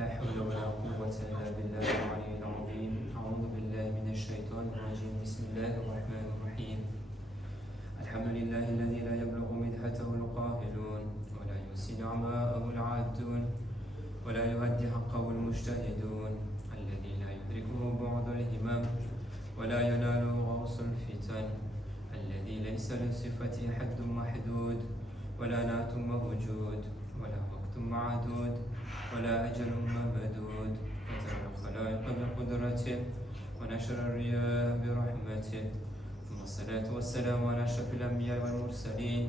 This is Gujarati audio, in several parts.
لا حول ولا قوة إلا بالله العلي العظيم. أعوذ بالله من الشيطان الرجيم. بسم الله الرحمن الرحيم. الحمد لله الذي لا يبلغ مدحته القائلون ولا يحسن نعماءه العادون ولا يهدي حقه المجتهدون، الذي لا يدركه بعد الهمم ولا يناله غوص الفتن، الذي ليس لصفته حد محدود ولا نعت موجود ولا وقت معدود ولا أجل ممدود، فترى الخلائق بقدرته ونشر الرياح برحمته، ثم الصلاة والسلام على أشرف الأنبياء والمرسلين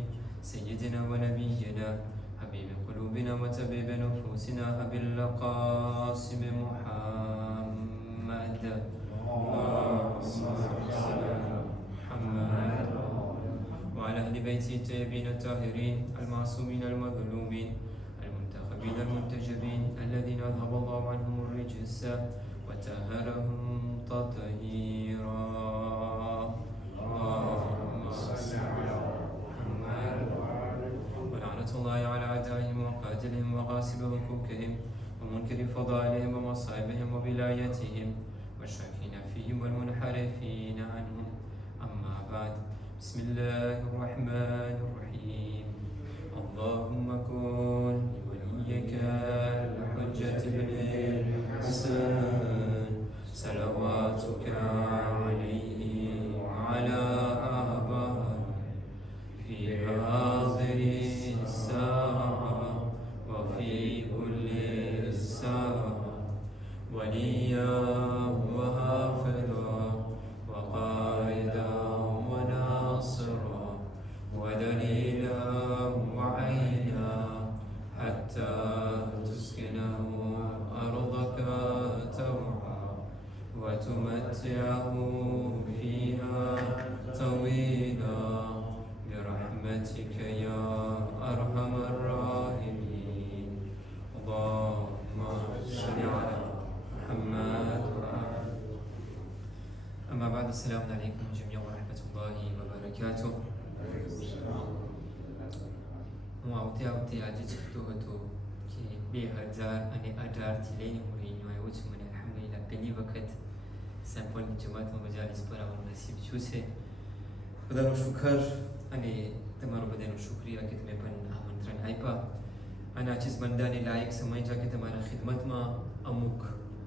سيدنا ونبينا حبيب قلوبنا وطبيب نفوسنا أبي القاسم محمد محمد وعلى أهل بيته الطيبين الطاهرين المعصومين المظلومين المنتخبين المنتجبين الذين أذهب الله عنهم الرجس وطهرهم تطهيرا. اللهم صل على محمد. ولعنة الله على أعدائهم وقاتلهم وغاصب حقوقهم ومنكر فضائلهم ومصائبهم وبلايتهم والشاكين فيهم والمنحرفين عنهم. أما بعد، بسم الله الرحمن الرحيم. اللهم كن لوليك الحجة بن الحسن صلواتك عليه وعلى آبائه في هذه الساعة وفي كل ساعة وليا وحافظا وقائدا وناصرا ودليلا وعينا حتى تسكنه أرضك طوعا وتمتعه فيها طويلا برحمتك يا أرحم الراحمين. اللهم صل على محمد. أما بعد، السلام عليكم جميعا ورحمة الله وبركاته. હું આવતે આજે છઠ્ઠો હતો કે 2018થી લઈને હું અહીં આવ્યો છું. મને અલ્હમ્દુલિલ્લાહ પહેલી વખત સેમ્પલની જમાતમાં મજાલિસ પર આવવાનું નસીબ થયું છે. બધાનો શુકર અને તમારો બધાનો શુક્રિયા કે તમે પણ આમંત્રણ આપ્યા અને આ ચીઝબંદાને લાયક સમય છે કે તમારા ખિદમતમાં અમુક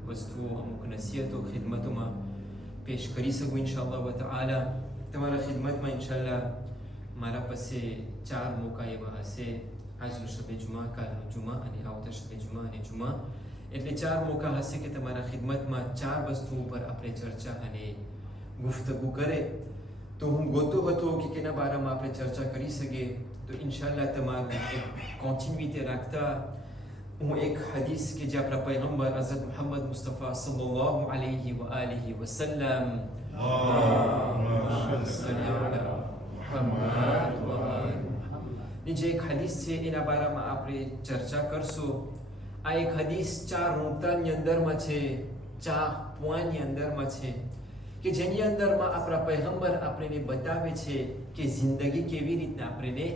વસ્તુઓ અમુક નસીહતો ખિદમતોમાં પેશ કરી શકું ઇન્શાઅલ્લાહ તઆલા. તમારા ખિદમતમાં ઇન્શાઅલ્લાહ મારા પાસે 4 મોકા એવા હશે. આજનો શબે જુમા, કાલનો જુમા અને આવતા શબે જુમા અને જુમા, એટલે 4 મોકા હશે કે તમારા ખિદમતમાં 4 વસ્તુઓ પર આપણે ચર્ચા અને ગુફ્તગુ કરે. તો હું ગોતો હતો કે કેના બારામાં આપણે ચર્ચા કરી શકીએ. તો ઇન્શાઅલ્લાહ તમારું એક કોન્ટિન્યુટી રાખતા હું એક હદીસ કે જે આપણા પૈગંબર હઝરત મુહમ્મદ મુસ્તફા સલ્લલ્લાહુ અલૈહિ વ આલિહિ વસલ્લમ ની જે એક હદીસ છે એના બારામાં આપણે ચર્ચા કરશું. આ એક હદીસ 4 નુક્તાની અંદરમાં છે, 4 પોઈન્ટની અંદરમાં છે કે જેની અંદરમાં આપણા પૈગંબર આપણને બતાવે છે કે જિંદગી કેવી રીતના આપણને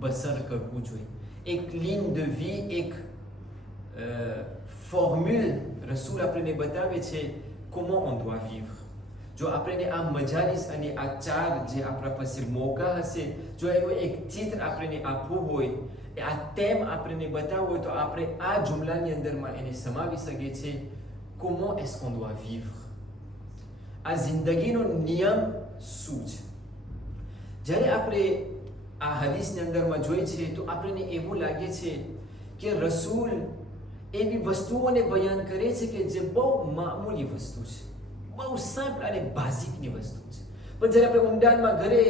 બસર કરવું જોઈએ. એક લીન de vie, એક ફોર્મ્યુલ રસૂલ આપણને બતાવે છે comment on doit vivre. જો આપણને આ મજાલિસ અને આ 4 જે આપણા પાસે મોકા હશે, જો એનું એક ચિત્ર આપણને આપવું હોય, આ તેમ આપણને બતાવવું હોય, તો આપણે આ જુમલાની અંદરમાં એને સમાવી શકીએ છીએ comment est-ce qu'on doit vivre. આ જિંદગીનો નિયમ શું છે? જ્યારે આપણે આ હદીસની અંદરમાં જોઈએ છીએ તો આપણને એવું લાગે છે કે રસૂલ એવી વસ્તુઓને બયાન કરે છે કે જે બહુ મામૂલી વસ્તુ છે, બહુ સિમ્પલ અને બેઝિકની વસ્તુ છે. પણ જ્યારે આપણે ઊંડાણમાં ઘરે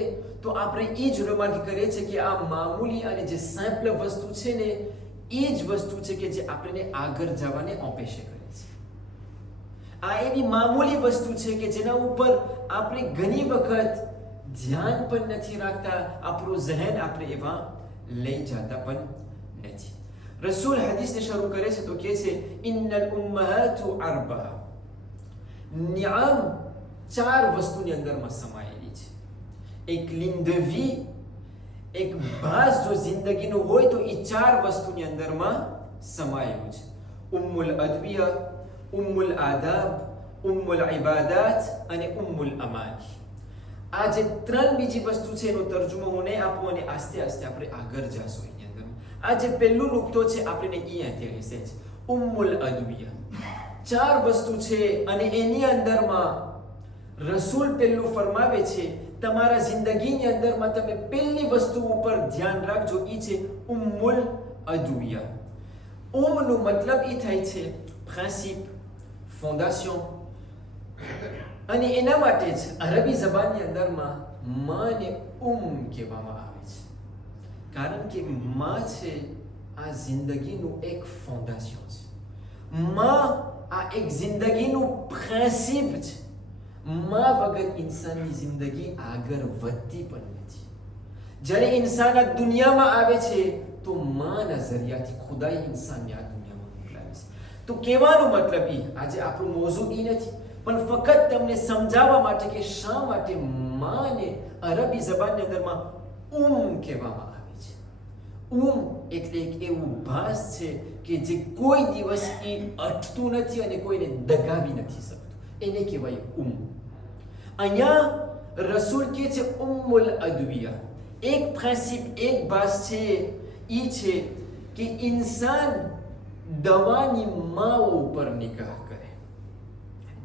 તો આપણે એ જ રિમાર્ક કરીએ છીએ કે આ મામૂલી અને જે સિમ્પલ વસ્તુ છે ને, એ જ વસ્તુ છે કે જે આપણને આગળ જવાને ઓપેશે કરે છે. આ એવી મામૂલી વસ્તુ છે કે જેના ઉપર આપણે ઘણી વખત ધ્યાન પણ નથી રાખતા, આપણું ઝહેન આપણે એવા લઈ જતા પણ નથી. રસૂલ હદીસને શરૂ કરે છે તો કહે છે ઇન્નલ ઉમ્મહાતુ અરબા. નિયમ 4 વસ્તુની અંદરમાં સમાયેલી છે. એક લીન de vie, એક બાઝ જો જિંદગીનું હોય તો એ 4 વસ્તુની અંદરમાં સમાયેલું છે. ઉમ્મુલ અદવિયા, ઉમ્મુલ આદાબ, ઉમ્મુલ ઇબાદાત અને ઉમ્મુલ અમાલ. આ જે 3 બીજી વસ્તુ છે એનો તર્જુમો હું નહીં આપું અને આસ્તે આસ્તે આપણે આગળ જશું એની અંદર. આ જે પહેલું નુકતો છે આપણે અહીંયા હશે છે ઉમ્મુલ અદવિયા. 4 વસ્તુ છે અને એની અંદરમાં રસૂલ પહેલું ફરમાવે છે તમારા જિંદગીની અંદરમાં તમે પહેલી વસ્તુ ઉપર ધ્યાન રાખજો, એ છે ઉમ્મુલ અદવિયા. નું મતલબ એ થાય છે પ્રિન્સિપ, ફોન્ડેશન, અને એના માટે જ અરબી જબાનની અંદરમાં માને કહેવામાં આવે છે, કારણ કે માં છે આ જિંદગીનું એક ફાઉન્ડેશન છે. માં આ એક જિંદગીનું પ્રિન્સિપ છે. માં વગર ઇન્સાનની જિંદગી આગળ વધતી પણ નથી. જ્યારે ઇન્સાન આ દુનિયામાં આવે છે તો માના જરિયાથી ખુદાએ ઇન્સાનને આ દુનિયામાં મોકલાવે છે. તો કહેવાનો મતલબ એ, આજે આપણું મોઝું એ નથી, પણ ફક્ત તમને સમજાવવા માટે કે શા માટે માને અરબી જબાનની અંદરમાં કહેવામાં આવે છે. એટલે એક એવું ભાસ છે કે જે કોઈ દિવસ એ અટતું નથી અને કોઈને દગાવી નથી શકતું, એને કહેવાય અહીંયા રસૂલ કહે છે ઉમ્મુલ અદવિયા. એક પ્રિન્સિપ, એક ભાસ છે, એ છે કે ઇન્સાન દવાની માઓ ઉપર નિગાહ કરે.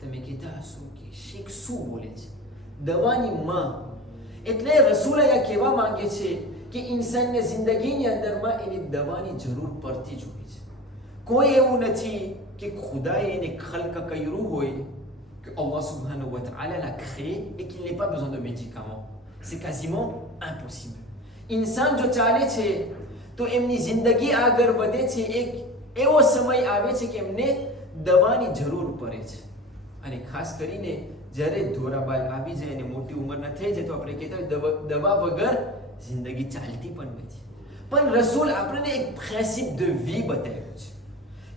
તમે કહેતા હશો કે શેખ શું બોલે છે, દવાની માં? એટલે રસૂલ અહીંયા કહેવા માંગે છે કે ઇન્સાનની જિંદગીની અંદરમાં એને દવાની જરૂર પડતી જ હોય છે. કોઈ એવું નથી કે ખુદાએ એને ખલ્ક કર્યું હોય, que Allah subhanahu wa ta'ala l'a créé et qu'il n'ait pas besoin de médicaments. C'est quasiment impossible. ઇન્સાન જો ચાલે છે તો એમની જિંદગી આગળ વધે છે, એક એવો સમય આવે છે કે એમને દવાની જરૂર પડે છે. અને ખાસ કરીને જ્યારે ધોરાબાલ આવી જાય અને મોટી ઉંમરના થઈ જાય તો આપણે કહેતા દવા વગર જિંદગી ચાલતી પણ નથી. પણ રસૂલ આપણને એક પ્રિન્સિપ de vie બતાવ્યો છે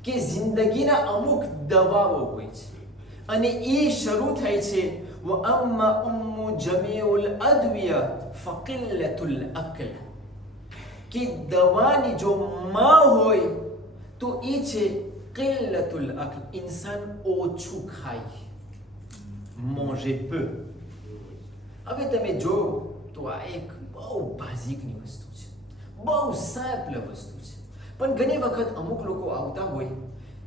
કે જિંદગીના અમુક દવાઓ હોય છે અને એ શરૂ થાય છે وأما جميع الأدوية فقلة الأكل. કે દવાની જો માં હોય તો એ છે કિલ્લતુલ અક્લ, ઇન્સાન ઓછું ખાય, manger peu. હવે તમે જો તો આ એક બહુ બાઝિકની વસ્તુ છે, બહુ સિમ્પલ વસ્તુ છે, પણ ઘણી વખત અમુક લોકો આવતા હોય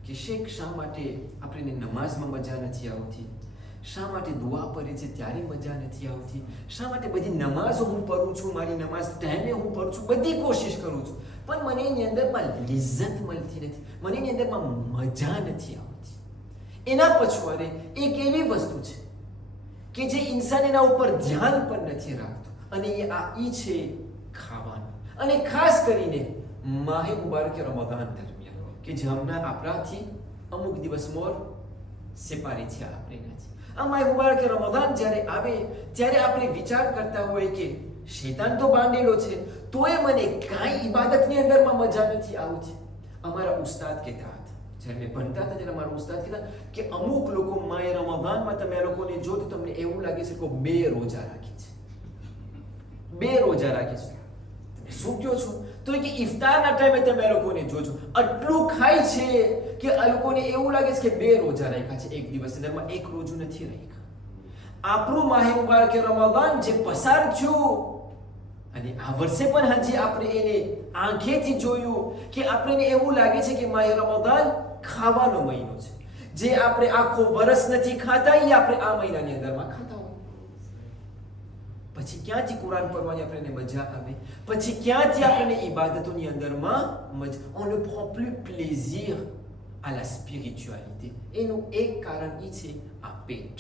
કે શેખ શા માટે આપણને નમાઝમાં મજા નથી આવતી, શા માટે દુઆ પડે છે ત્યારે મજા નથી આવતી, શા માટે બધી નમાઝો હું પઢું છું, મારી નમાઝ ટાઈમે હું પઢું છું, બધી કોશિશ કરું છું, પણ મને એની અંદરમાં લિઝ્ઝત મળતી નથી, મને એની અંદરમાં મજા નથી આવતી. એના પછવાડે એક એવી વસ્તુ છે કે જે ઇન્સાન એના ઉપર ધ્યાન પણ નથી રાખતો, અને એ છે ખાવાનું. અને ખાસ કરીને માહે મુબારક રમઝાન દરમિયાન કે જે હમણાં આપણાથી અમુક દિવસ મોર સેપારી થયા આપણે નથી. આ માહે મુબારક રમઝાન જ્યારે આવે ત્યારે આપણે વિચાર કરતા હોય કે શૈતાન તો બાંધેલો છે તોય મને કાંઈ ઇબાદતની અંદરમાં મજા નથી આવતી. અમારા ઉસ્તાદ કહેતા હતા, જ્યારે મેં ભણતા હતા ત્યારે અમારા ઉસ્તાદ કહેતા કે અમુક લોકો માહે રમઝાનમાં તમે આ લોકોને જો તો તમને એવું લાગે છે કે 2 રોજા રાખે છે, 2 રોજા રાખે છે. શું કહો છો? તો કે ઇફતારના ટાઈમે તમે આ લોકોને જોજો આટલું ખાય છે કે આ લોકોને એવું લાગે છે કે 2 રોજા રાખ્યા છે, એક દિવસ દરમાં 1 રોજું નથી રાખ્યા. આપણું માહે મુબારક રમઝાન જે પસાર થયું અને આ વર્ષે પણ હજી આપણે એને આંખેથી જોયું કે આપણને એવું લાગે છે કે માહે રમઝાન ખાવાનો મહિનો છે, જે આપણે આખો વર્ષ નથી ખાતા એ આપણે આ મહિનાની અંદરમાં ખાતા હોય. પછી ક્યાંથી કુરાન પઢવાની આપણને મજા આવે, પછી ક્યાંથી આપણને ઇબાદતોની અંદરમાં મજા, on ne prend plus plaisir à la spiritualité. એનું એક કારણ એ છે આ પેટ.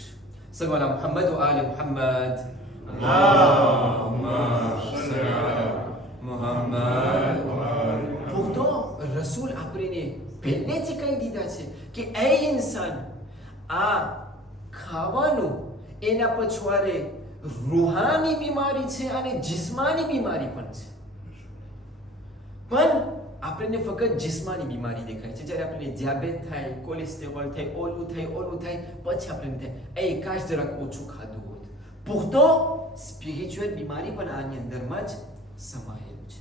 સલ્લુ અલા મુહમ્મદ વ આલે મુહમ્મદ. pourtant રસૂલ આપણને પહેલેથી કહી દીધા છે કે એ ઇન્સાન આ ખાવાનું એના પછવાડે રૂહાની બીમારી છે અને જિસ્માની બીમારી પણ છે. પણ આપણને ફક્ત જિસ્માની બીમારી દેખાય છે. જ્યારે આપણને ડિયાબેટ થાય, કોલેસ્ટેરોલ થાય, ઓલું થાય, પછી આપણને થાય એ કાશ જરાક ઓછું ખાધું હોત. pourtant સ્પિરિચ્યુઅલ બીમારી પણ આની અંદરમાં જ સમાયેલું છે.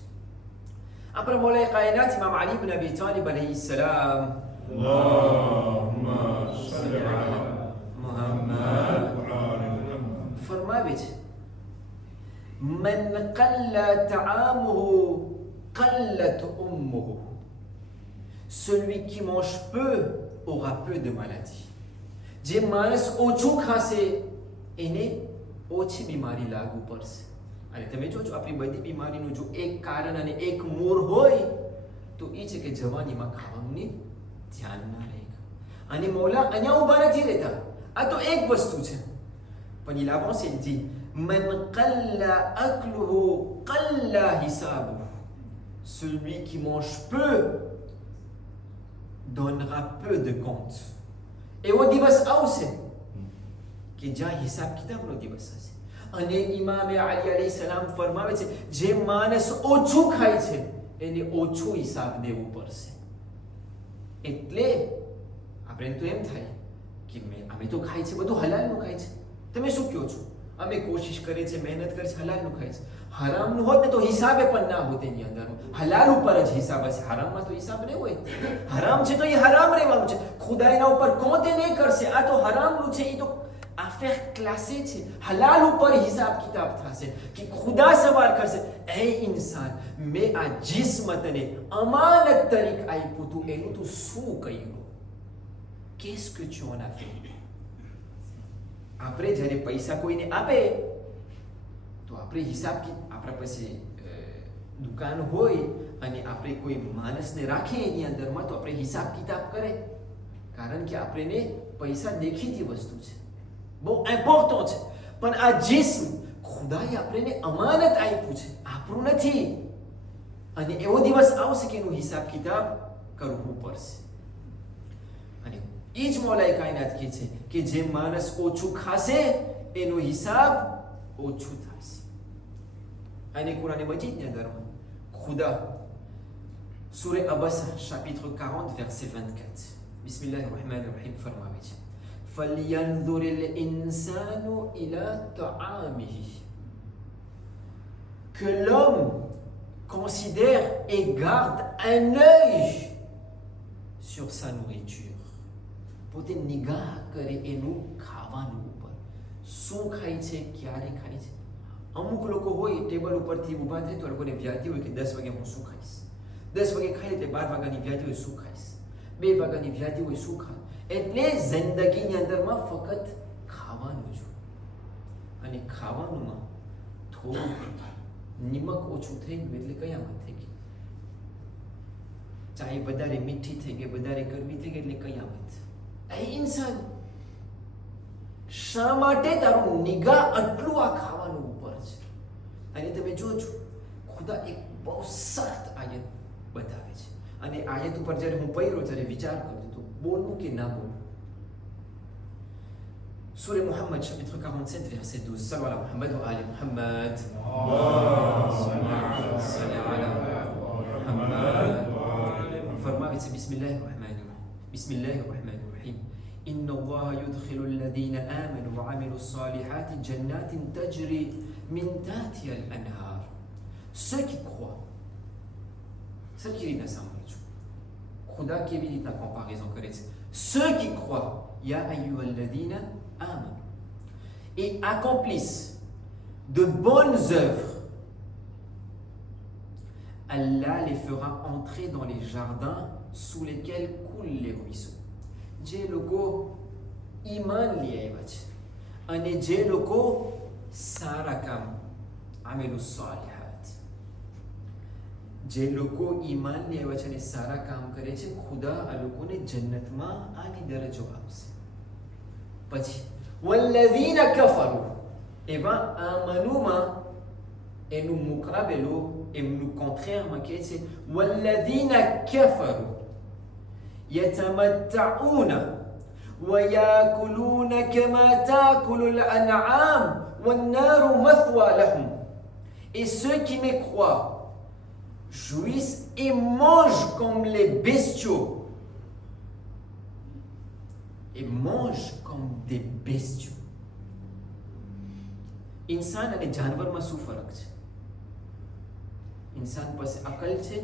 આપણા મૌલાએ કાયનાત ઇમામ અલી ઇબ્ન અબી તાલિબ અલૈહિ સલામ Allahumma salli ala Muhammad. ફરમાવે છે મન qalla ta'amuhu qallat ummuhu. Celui qui mange peu aura peu de maladies. જે માણસ ઓછું ખાશે એને ઓછી બીમારી લાગુ પડશે. અને તમે જોજો આપણી બધી બીમારીનું જો એક કારણ અને એક મૂળ હોય તો એ છે કે જવાનીમાં ખાવાનું ધ્યાન ના રહે. અને મૌલા અહીંયા ઊભા નથી રહેતા, આ તો એક વસ્તુ છે. પણ il avance, il dit man qalla akluhu qalla hisabuhu. Celui qui mange peu donnera peu de compte. એવો દિવસ આવશે કે જ્યાં હિસાબ કિતાબનો દિવસ હશે. અને ઇમામે અલી અલૈહિ સલામ ફરમાવે છે જે માણસ ઓછું ખાય છે એને ઓછું હિસાબ દેવું પડશે. એટલે આપણે તો એમ થાય કે અમે તો ખાય છે બધું હલાલનું ખાય છે. તમે શું કહો છો? અમે કોશિશ કરે છે, મહેનત કરે છે, હલાલનું ખાય છે. હરામનું હોત ને તો હિસાબે પણ ના હોત એની અંદર. હલાલ ઉપર જ હિસાબ હશે, હરામમાં તો હિસાબ નહીં હોય. હરામ છે તો એ હરામ રહેવાનું છે. ખુદા એના ઉપર કોતે નહીં કરશે. આ તો હરામનું છે, એ તો affaire classée છે. હલાલ ઉપર હિસાબ કિતાબ થશે કે ખુદા સવાલ કરશે, એ ઇન્સાન મેં આ જિસ્મ તને અમાનત તરીકે આપ્યું તું, એનું તું શું કર્યું? Qu'est-ce que tu en as fait? આપણે જ્યારે પૈસા કોઈને આપે તો આપણે હિસાબ આપણા પાસે દુકાન હોય અને આપણે કોઈ માણસને રાખીએ એની અંદરમાં તો આપણે હિસાબ કિતાબ કરે. કારણ કે આપણે પૈસા દેખીતી વસ્તુ છે, બહુ ઇમ્પોર્ટન્ટ છે. પણ આ જિસ્મ ખુદાએ આપણને અમાનત આપ્યું છે, આપણું નથી. અને એવો દિવસ આવશે કે એનું હિસાબ કિતાબ કરવું પડશે. અને એ જ મૌલાએ કાયનાત કહે છે કે જે માણસ ઓછું ખાશે એનો હિસાબ ઓછું થશે. અને કુરાન મજીદની અંદરમાં ખુદા સૂરે અબસા chapitre 40 verset 24 બિસ્મિલ્લાહિર રહમાનિર રહીમ ફરમાવે છે فَلْيَنْظُرِ الْإِنسَانُ إِلَى طَعَامِهِ. Que l'homme considère et garde un œil sur sa nourriture. પોતે નિગાહ કરે એનું ખાવાનું ઉપર, શું ખાય છે, ક્યારે ખાય છે. અમુક લોકો હોય ટેબલ ઉપરથી ઊભા થાય તો લોકોને વ્યાધિ હોય કે 10 વાગે હું શું ખાઈશ, 10 વાગે ખાઈ એટલે 12 વાગ્યાની વ્યાધિ હોય શું ખાઈશ, 2 વાગ્યાની વ્યાધિ હોય શું ખાય. એટલે જિંદગીની અંદરમાં ફક્ત ખાવાનું જ. અને ખાવાનુંમાં થોડું નિમક ઓછું થઈ ગયું એટલે કયામત થઈ ગઈ. ચાય વધારે મીઠી થઈ ગઈ, વધારે ગરમી થઈ ગઈ એટલે કયામત. એ ઇન્સાન શા માટે તારું નિગાહ આટલું આ ખાવાનું ઉપર છે? અને તમે જોજો ખુદા એક બહુ સખ્ત આયત બતાવે છે. અને આયત ઉપર જ્યારે હું પઢ્યો ત્યારે વિચાર કરતો તો બોલવું કે ના બોલવું. સૂરે Muhammad chapitre 47 verset 12 sallu ala Muhammad wa ali Muhammad. salli ala Muhammad. ફરમાવે છે બિસ્મિલ્લાહિર રહમાનિર Rahim. બિસ્મિલ્લાહિર રહમાનિર Rahim. إن الله يدخل الذين آمنوا وعملوا الصالحات جنات تجري من تحتها الأنهار. Ceux qui croient, ceux qui lisent ça, Khuda qui évite la comparaison correcte. Ceux qui croient, ya ayyuhalladhina amanu, et accomplissent de bonnes œuvres, Allah les fera entrer dans les jardins sous lesquels coulent les ruisseaux. જે લોકો ઈમાન લઈ આવ્યા છે અને જે લોકો સારા કામ આમેલુ સાલિહાત, જે લોકો ઈમાન લઈ આવ્યા છે અને સારા કામ કરે છે, ખુદા આ લોકોને જન્નતમાં આની દરજ્જો આપશે. પછી વલ્લઝીન કફરુ, એવા આમનુમાં એનું મુકાબલો, એમનું કોન્ટ્રેરમાં કહે છે વલ્લઝીન કફરુ يتمتعون ويأكلون كما تأكل الأنعام والنار مثوى لهم. Et ceux qui me croient jouissent et mangent comme les bestiaux. Et mangent comme des bestiaux. इंसान અને જાનવરમાં શું ફરક છે? इंसान પાસે અકલ છે,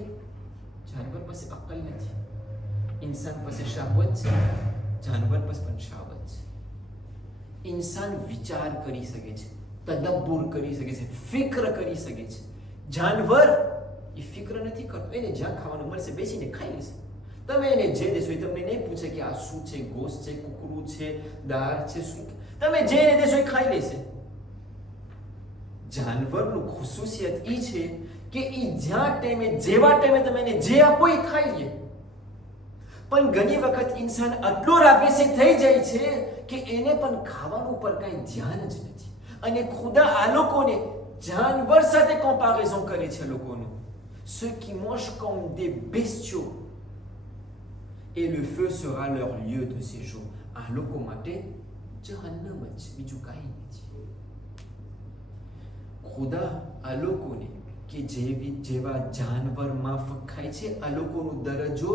જાનવર પાસે અકલ નથી. ઇન્સાન પાસે શાહવત છે, જાનવર પાસે પણ શાહવત છે. ઇન્સાન વિચાર કરી શકે છે, તદબ્બુર કરી શકે છે, ફિક્ર કરી શકે છે. જાનવર એ ફિક્ર નથી કરતો, એને જ્યાં ખાવાનું મળશે બેસીને ખાઈ લેશે. તમે એને જે દેશો એ તમને નહીં પૂછે કે આ શું છે, ગોશ્ત છે, કુકરું છે, દાળ છે, શું. તમે જે એને દેશો એ ખાઈ લેશે. જાનવરનું ખુસુસિયત એ છે કે એ જ્યાં ટાઈમે જેવા ટાઈમે તમે એને જે આપો એ ખાઈ લે. પણ ઘણી વખત ઇન્સાન આટલો રાબેસી થઈ જાય છે કે એને પણ ખાવાનું ઉપર કાંઈ ધ્યાન જ નથી. અને ખુદા આ લોકોને જાનવર સાથે comparaison કરે છે લોકોનું. Ceux qui mangent comme des bestiaux et le feu sera leur lieu de séjour. આ લોકો માટે જહન્નમ જ, બીજું કાંઈ નથી. ખુદા આ લોકોને કે જેવા જાનવરમાં ફખાય છે આ લોકોનો દરજ્જો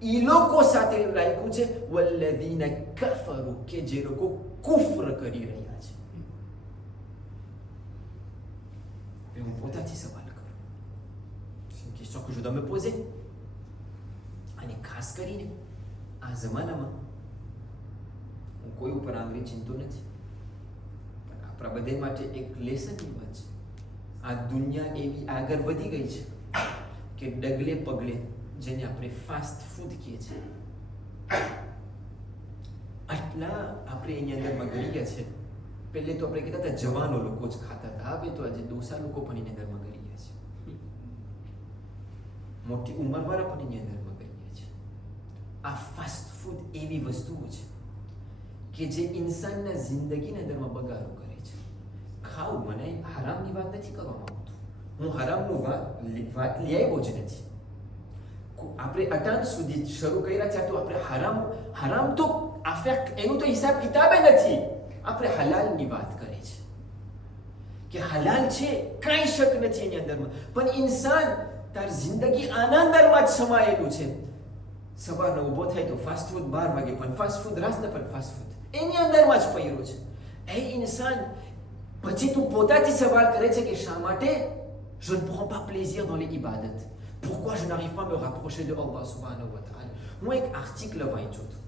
ઈ લોકો સાથે રાખ્યું છે વલ્લદીના કફરુ, કે જે લોકો કુફર કરી રહ્યા છે. હું પોતાથી સવાલ કરું, c'est une question que je dois me poser. અને ખાસ કરીને આ જમાનામાં હું કોઈ ઉપર આંગળી ચિંતો નથી, પણ આપણા બધા માટે એક લેસનની વાત છે. આ દુનિયા એવી આગળ વધી ગઈ છે કે ડગલે પગલે, જેને આપણે ફાસ્ટ ફૂડ કહીએ છીએ, આટલા આપણે એની અંદરમાં ગળી ગયા છે. પહેલે તો આપણે કહેતા હતા જવાનો લોકો જ ખાતા હતા, હવે તો આજે ડોસા લોકો પણ એની અંદરમાં ગળી ગયા છે, મોટી ઉંમરવાળા પણ એની અંદરમાં ગળી ગયા છે. આ ફાસ્ટ ફૂડ એવી વસ્તુઓ છે કે જે ઇન્સાનના જિંદગીના અંદરમાં બગાડો કરે છે. ખાવું, મને હરામની વાત નથી કરવા માંગતો, હું હરામનું વાત લઈ આવ્યો જ નથી. આપણે અટાણ સુધી શરૂ કર્યા છે તો આપણે હરામ તો એનું તો હિસાબ કિતાબે નથી. આપણે હલાલની વાત કરે છે કે હલાલ છે, કાંઈ શક નથી એની અંદરમાં. પણ ઇન્સાન તાર જિંદગી આના અંદરમાં જ સમાયેલું છે. સવારનો ઊભો થાય તો ફાસ્ટ ફૂડ, 12 વાગે પણ ફાસ્ટ ફૂડ, રાતના પણ ફાસ્ટ ફૂડ એની અંદરમાં જ પડ્યું છે. એ ઇન્સાન પછી તું પોતાથી સવાલ કરે છે કે શા માટે je ne prends pas plaisir dans les ibadat? Pourquoi je n'arrive pas à me rapprocher de Allah subhanahu wa ta'ala? હું એક આર્ટિકલ વાંચ્યો હતો.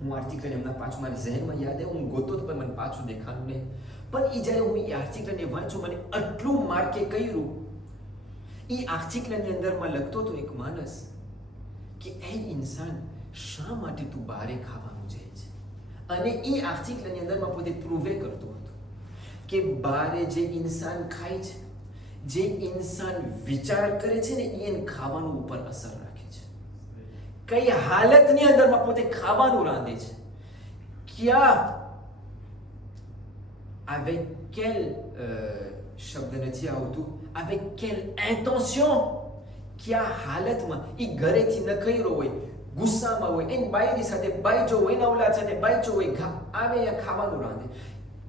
હું આર્ટિકલ એમના પાછું મારી ઝહેનમાં યાદ આવ્યું, હું ગોતો તો પણ મને પાછું દેખાનું નહીં. પણ એ જ્યારે હું એ આર્ટિકલને વાંચ્યું, મને આટલું માર્કે કર્યું. એ આર્ટિકલની અંદરમાં લખતો હતો એક માણસ કે એ ઇન્સાન શા માટે તું બારે ખાવાનું જાય છે. અને એ આર્ટિકલની અંદરમાં પોતે પ્રૂવે કરતો હતો કે બારે જે ઇન્સાન ખાય છે, જે ઇન્સાન વિચાર કરે છે ને, એને ખાવાનું ઉપર અસર રાખે છે. કઈ હાલતની અંદરમાં પોતે ખાવાનું રાંધે છે, ક્યાં avec quel શબ્દ નથી આવતું, avec quelle intention, ક્યાં હાલતમાં એ ઘરેથી ન ખઈરો હોય, ગુસ્સામાં હોય, એની બાયરી સાથે બાઈજો હોય, એના ઓલાદ સાથે બાઈજો હોય, આવે અહીંયા ખાવાનું રાંધે.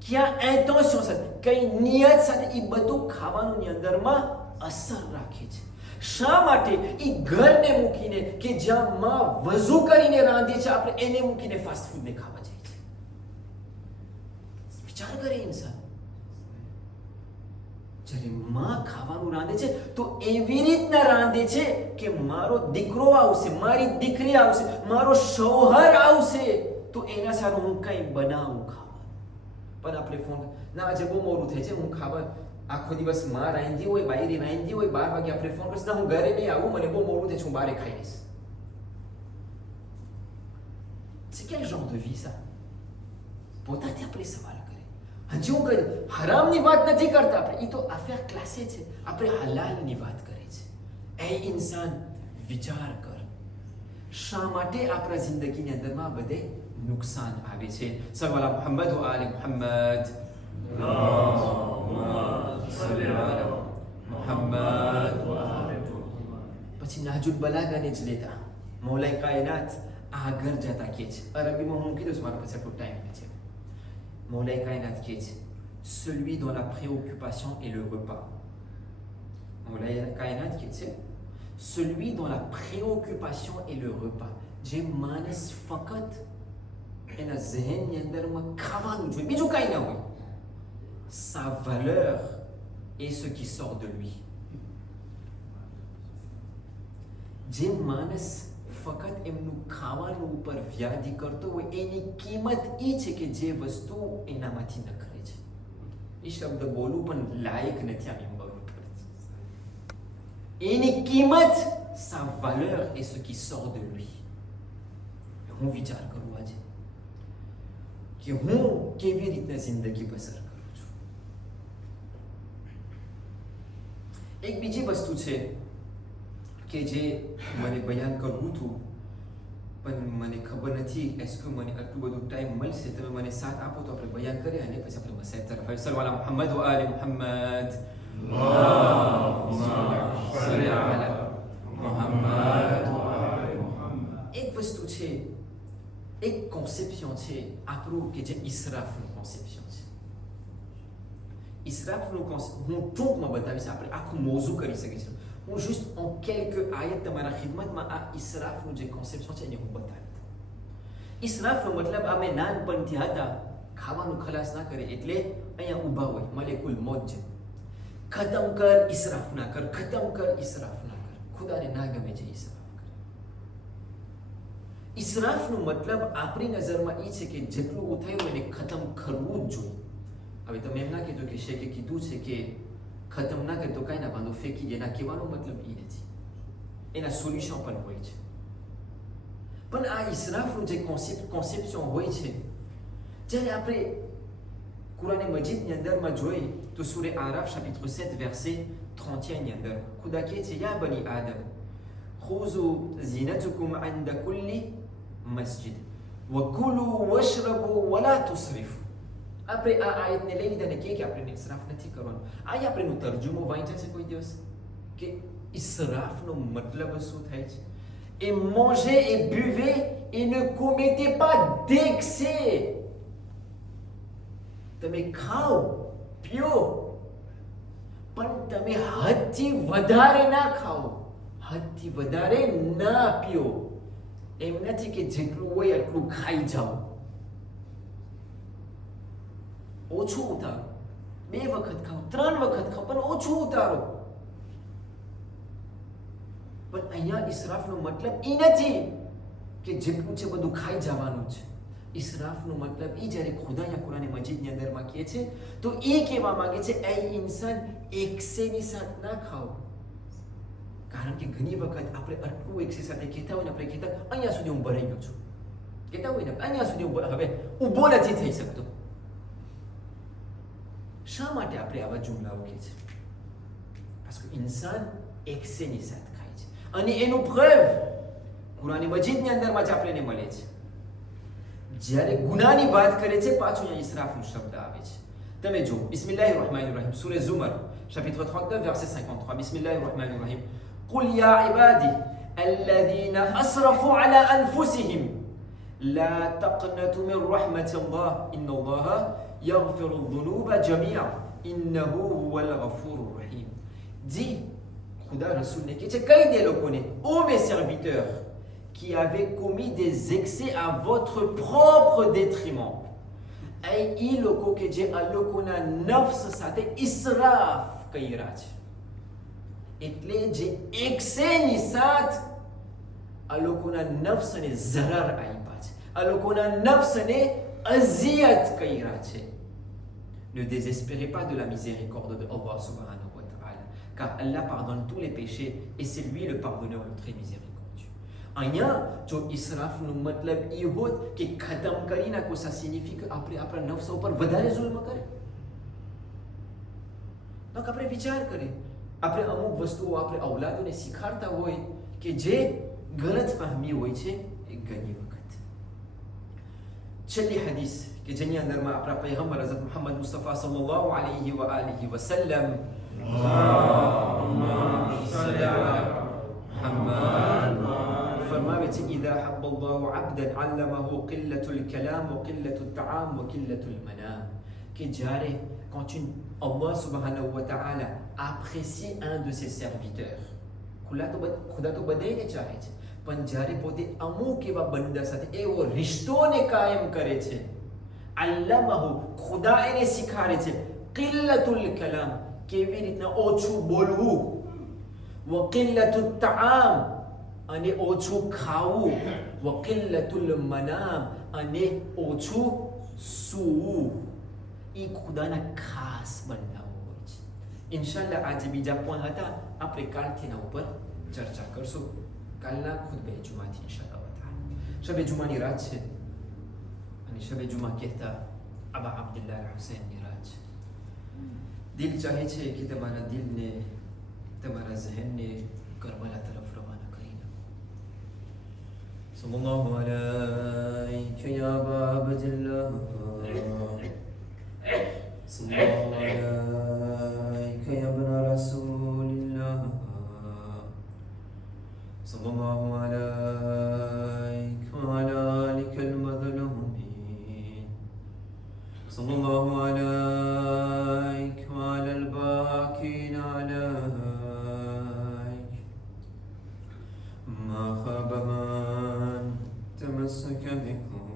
ક્યાં intention સાથે, કઈ નિયત સાથે એ બધું ખાવાનુંની અંદરમાં અસર રાખે છે. શા માટે? એ ઘરને મૂકીને કે જ્યાં માં વઝુ કરીને રાંધે છે, આપણે એને મૂકીને ફાસ્ટ ફૂડને ખાવા જાય છે. વિચાર કરે ઇન્સાન. જ્યારે માં ખાવાનું રાંધે છે તો એવી રીતના રાંધે છે કે મારો દીકરો આવશે, મારી દીકરી આવશે, મારો શોહર આવશે તો એના સારું હું કંઈ બનાવું ખાવાનું. પણ આપણે ફોન ના, આજે બહુ મોડું થાય છે, હું ખાવા આખો દિવસ માં રાંધી હોય, બાયરી રાંધી હોય, 12 વાગે આપણે ફોન કરીશ, ના હું ઘરે નહીં આવું, મને બહુ મોડું થાય છે, હું બહાર ખાઈ લઈશ. C'est quel genre de vie ça? પોતાથી આપણે સવાલ કરીએ. હજી હું કહી હરામની વાત નથી કરતા આપણે, એ તો અફેર ક્લાસે છે. આપણે હલાલની વાત કરીએ છીએ. એ ઇન્સાન વિચાર કર, શા માટે આપણા જિંદગીની અંદરમાં બધે નુકસાન આવે છે. સવાલા મુહમ્મદ વ આલે મુહમ્મદ. પછી નાજુલ બલાગાને જ લેતા મૌલાએ કાયનાત આગળ જતા કહે છે. અરબીમાં હું કીધું છું, મારા પાસે આટલો ટાઈમ નથી. મૌલાએ કાયનાત કહે છે, celui dont la préoccupation est le repas. મૌલાએ કાયનાત કહે છે, celui dont la préoccupation est le repas. જે માણસ ફક્ત એના ઝહેનની અંદરમાં ખાવાનું જોઈએ, બીજું કાંઈ ના હોય, sa valeur est ce qui sort de lui. જે માણસ ફક્ત એમનું ખાવાનું ઉપર વ્યાધિ કરતો હોય એની કિંમત એ છે કે જે વસ્તુ એનામાંથી નખરે છે. એ શબ્દ બોલવું પણ લાયક નથી આ મેમ્બર ઉપર. એની કિંમત, sa valeur est ce qui sort de lui. હું વિચાર કરું આજે કે હું કેવી રીતે જિંદગી પસાર કરું છું. એક બીજી વસ્તુ છે કે જે મને બયાન કરવું હતું પણ મને ખબર નથી એસકે મને આટલું બધું ટાઈમ મળશે. તમે મને સાથ આપો તો આપણે બયાન કરીએ અને પછી આપણે મસાઈલ તરફ આવીએ. સલ્લલ્લાહુ અલા મુહમ્મદ વ આલી મુહમ્મદ. સલ્લી અલા મુહમ્મદ વ આલી મુહમ્મદ. એક વસ્તુ છે, એક કોન્સેપ્શન છે આપણું કે જે ઇસરાફનું કોન્સેપ્શન છે. ઇસરાફનું કોન્સેપ્ટ હું ટૂંકમાં બતાવીશ. આપણે આખું મોઝું કરી શકીશું. હું juste en quelques ayat તમારા ખિદમતમાં આ ઇસરાફનું જે કોન્સેપ્શન છે એને હું બતાવી દઉં. ઇસરાફનો મતલબ અમે નાનપણથી હતા ખાવાનું ખલાસ ના કરે એટલે અહીંયા ઊભા હોય મલેકુલ મોત છે. ખતમ કર, ઇસરાફ ના કર, ખતમ કર, ઇસરાફ ના કર. ખુદાને ના ગમે છે ઇસરાફ કરે. ઇસરાફનો મતલબ આપણી નજરમાં એ છે કે જેટલું ઉઠાયું એને ખતમ કરવું જ જોઈએ. હવે તમે એમ ના કીધું કે શેખે કીધું છે કે ખતમ ના કરે તો કાંઈ ના બાંધો ફેંકી દે. એના કહેવાનો મતલબ એ નથી. એના સોલ્યુશન પણ હોય છે. પણ આ ઇસરાફનું જે કોન્સેપ્શન હોય છે, જ્યારે આપણે કુરાન મજીદની અંદરમાં જોઈએ તો સૂરે આરાફ chapitre 7 verset 31 ની અંદર ખુદા કહે છે યા બની આદમ ખુઝુ ઝીનતુકુમ ઇન્દા કુલ્લી મસ્જિદ વકુલુ વશરબુ વલા તુસરિફુ. આપણે આ આયતને લઈ લીધા ને કે આપણે ઇસરાફ નથી કરવાનું. આ આપણેનો તર્જુમો વાંચ્યા છે કોઈ દિવસ કે ઇસરાફનો મતલબ શું થાય છે? Et mangez et buvez et ne commettez pas d'excès. તમે ખાઓ પીઓ પણ તમે હદથી વધારે ના ખાઓ, હદથી વધારે ના પીઓ. એમ નથી કે જેટલું હોય એટલું ખાઈ જાઓ. ઓછું ઉતારો. 2 વખત ખાઓ, 3 વખત ખાઓ પણ ઓછું ઉતારો. પણ અહીંયા ઇસરાફનો મતલબ એ નથી કે જેટલું છે બધું ખાઈ જવાનું છે. ઇસરાફનો મતલબ એ જ્યારે ખુદા અહીંયા કુરાન મજીદની અંદરમાં કહે છે તો એ કહેવા માંગે છે એ ઇન્સાન એકસેની સાથે ના ખાઓ. કારણ કે ઘણી વખત આપણે આટલું એકસે સાથે કહેતા હોય ને આપણે કહેતા અહીંયા સુધી હું ભરાઈ ગયો છું, કહેતા હોય ને અહીંયા સુધી હું હવે ઊભો નથી થઈ શકતો. શા માટે આપણે આવા જુમલાઓ કહે છે? parce que ઇન્સાન એકસેની સાથે ખાય છે અને એનું પ્રૂવ કુરાન મજીદની અંદરમાં જ આપણને મળે છે. જ્યારે ગુનાની વાત કરે છે પાછું અહીંયા ઇસરાફનો શબ્દ આવે છે. તમે જો બિસ્મિલ્લાહિર રહમાનિર Rahim સૂરે ઝુમર chapitre 39 verset 53. બિસ્મિલ્લાહિર રહમાનિર Rahim قل يا عبادي الذين أسرفوا على أنفسهم لا تقنطوا من رحمة الله إن الله يغفر الذنوب جميعا إنه هو الغفور الرحيم. Dis, Khouda Rasoul ne dit qu'à des loconés, ô mes serviteurs qui avaient commis des excès à votre propre détriment. Ay i loko ke je alokona nafs સાથે ઇસરાફ કર્યા છે. એટલે જે એકસેની સાથ આ લોકોના નફ્સને ઝરર આપ્યા છે, આ લોકોના નફ્સને અઝિયત કર્યા છે. Ne désespérez pas de la miséricorde de Allah subhanahu wa ta'ala, car Allah pardonne tous les péchés et c'est lui le pardonneur le très miséricordieux. અહીંયા જો ઇસરાફનો મતલબ એ હોત કે ખતમ કરી નાખો, ça signifie કે આપણે આપણા નફ્સ ઉપર વધારે જુલ્મ કરે. donc આપણે વિચાર કરીએ, આપણે અમુક વસ્તુઓ આપણે ઔલાદોને શીખાડતા હોય કે જે ગલત ફહમી હોય છે એ ઘણી વખત. છેલ્લી હદીસ કે જેની અંદરમાં આપણા પૈગંબર હઝરત મુહમ્મદ મુસ્તફા સલ્લલ્લાહુ અલૈહિ વ આલિહિ વસલ્લમ ફરમાવે છે ઇદા હબ્બ અલ્લાહુ અબ્દન અલ્લમહુ કિલ્લતુલ કલામ વ કિલ્લતુત તઆમ વ કિલ્લતુલ મનામ. કે જ્યારે quand Allah subhanahu wa ta'ala apprécie un de ses serviteurs, ખુદા તો બધાને ચાહે છે પણ જ્યારે પોતે અમુક એવા બંદા સાથે એવો રિશ્તોને કાયમ કરે છે, અલ્લમહુ ખુદા એને શીખાડે છે કિલ્લતુલ કલામ કેવી રીતના ઓછું બોલવું, વ કિલ્લતુત તઆમ અને ઓછું ખાવું, વકિલ્લતુલ મનામ અને ઓછું સૂવું, એ ખુદાના ખાસ બનાવવું હોય છે. ઇન્શાલ્લાહ આજે બીજા પોઈન્ટ હતા, આપણે કાલથી એના ઉપર ચર્ચા કરશું. કાલના ખુતબે જુમાથી ઇન્શાલ્લાહ. શબે જુમાની રાત છે અને શબે જુમા કહેતા અબા અબ્દુલ્લાહ હુસૈનની રાત છે. દિલ ચાહે છે કે તમારા દિલને, તમારા ઝહેનને કરબલા તરફ રવાના કરી નાખો. સલ્લલ્લાહુ અલૈહિ યા અબા અબ્દુલ્લાહ, સલ્લલ્લાહુ અલૈહિ યા ઇબ્ન રસૂલિલ્લાહ, સલ્લલ્લાહુ અલૈહિ વ અલા આલિકલ મઝલૂમીન, સલ્લલ્લાહુ અલૈહિ વ અલલ બાકીન અલૈહિ, ما خاب من تمسك بكم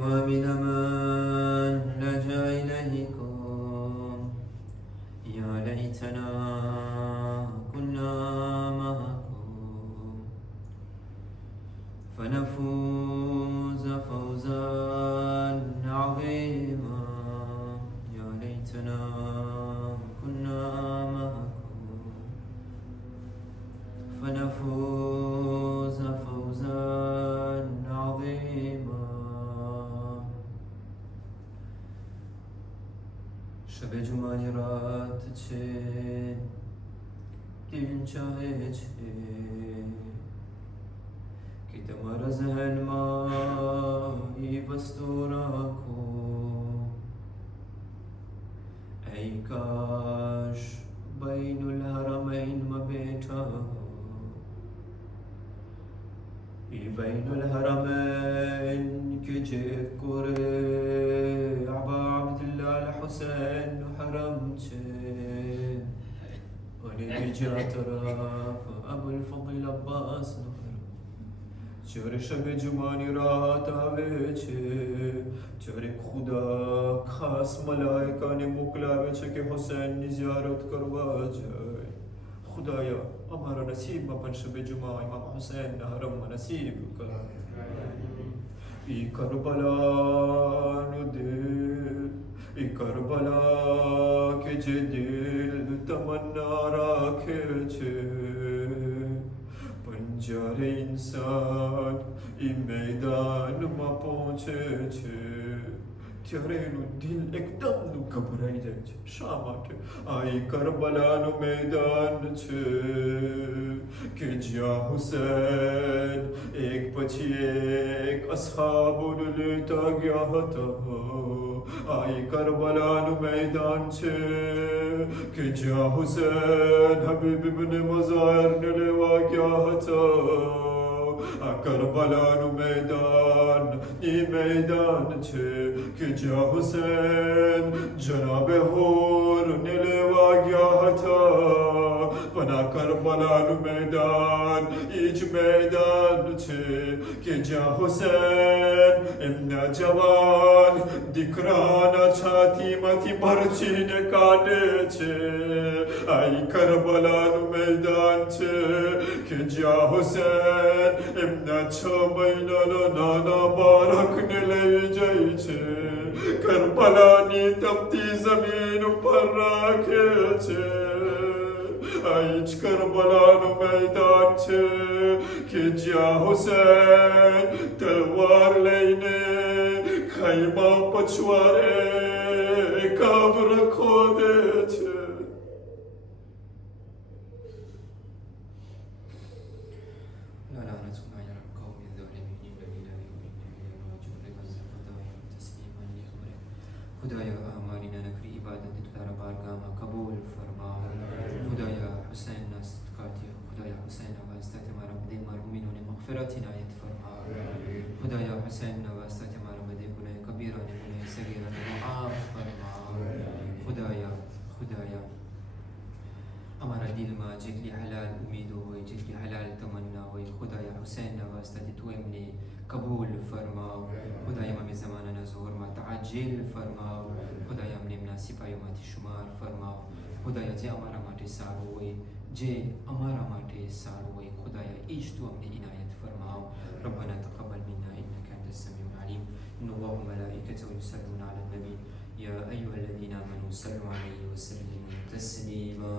ومن من لجأ إليكم يا ليتنا كنا معكم فنفوز فوزا عظيما يا ليتنا كنا معكم فنفوز فوزا عظيما. شب جمعه رات છે, દિલ ચાહે છે કે તમારા ઝહેનમાં એ વસ્તુ રાખો, ऐ काश बैनुल हरमैन में बैठा ये बैनुल हरमैन के जे कोरे अबा अब्दुल्लाह हुसैन हरम छे અને બીજા તરફ અબુલ ફضل અબ્બાસ નું હરમ. જ્યારે શબે જુમાની રાત આવે છે ત્યારે ખુદા ખાસ મલાઈકાને મોકલાવે છે કે હુસૈનની ઝિયારત કરવા જાય. ખુદાયા અમારા નસીબમાં પણ શબે જુમા ઇમામ હુસૈનના હરમમાં નસીબ કર. એ કરબલાનું દિલ, એ કરબલા કે જે દિલ તમન્ના રાખે છે, પણ જ્યારે ઇન્સાન એ મેદાનમાં પહોંચે છે ત્યારે એનું દિલ એકદમ ગભરાઈ જાય છે. શા માટે? આ એ કરબલાનું મેદાન છે કે જ્યાં હુસૈન એક પછી એક અસહાબોને લેતા ગયા હતા. આ એ કરબલાનું મેદાન છે કે જ્યાં હુસૈન હબીબ ઇબ્ન મઝાહિરને લેવા ગયા હતા. આ કરબલાનું મેદાન એ મેદાન છે કે જ્યાં હુસૈન જનાબે હોરને લેવા ગયા હતા. પણ આ કરબલાનું મેદાન એ જ મેદાન છે કે જ્યાં હુસૈન એમના જવાન દીકરાના છાતીમાંથી ભરચીને કાઢે છે. આ કરબલાનું મેદાન છે કે જ્યાં હુસૈન એમના 6 મહિનાના નાના બાળકને લઈ જાય છે. કરબલાની તપતી જમીન ઉપર રાખે છે. આ જ કરબલાનું મેદાન છે કે જ્યાં હુસૈન તલવાર લઈને ખૈમા પછવારે કબ્ર ખોદે છે. खुदाया हमारी ननकरी इबादत तारा बारगाह में कबूल फरमा. खुदाया हुसैन ना सदकातिया, खुदाया हुसैन ना वास्ता तुम्हारा बदे मरहुमीनों ने मगफिरत इनायत फरमा. खुदाया हुसैन ना वास्ता तुम्हारा बदे गुनाह कबीरा ने गुनाह सगीरा ने माफ फरमा. खुदाया खुदाया हमारा दिल में जितनी हलाल उम्मीद हो, जितनी हलाल तमन्ना हो, खुदाया हुसैन ना वास्ता तू हमने कबूल फरमाओ. खुदाया हमें ज़माना नज़ूर में ताजिल फरमाओ. खुदाया हमने अपना सिपाहियों में शुमार फरमाओ. खुदाया जे हमारा माटे सारो होए જે અમારા માટે સારું હોય ખુદાયા એ જ તું અમને ઇનાયત ફરમાવ. ربنا تقبل منا إنك أنت السميع العليم. إن الله وملائكته يصلون على النبي يا أيها الذين آمنوا صلوا عليه وسلموا تسليما.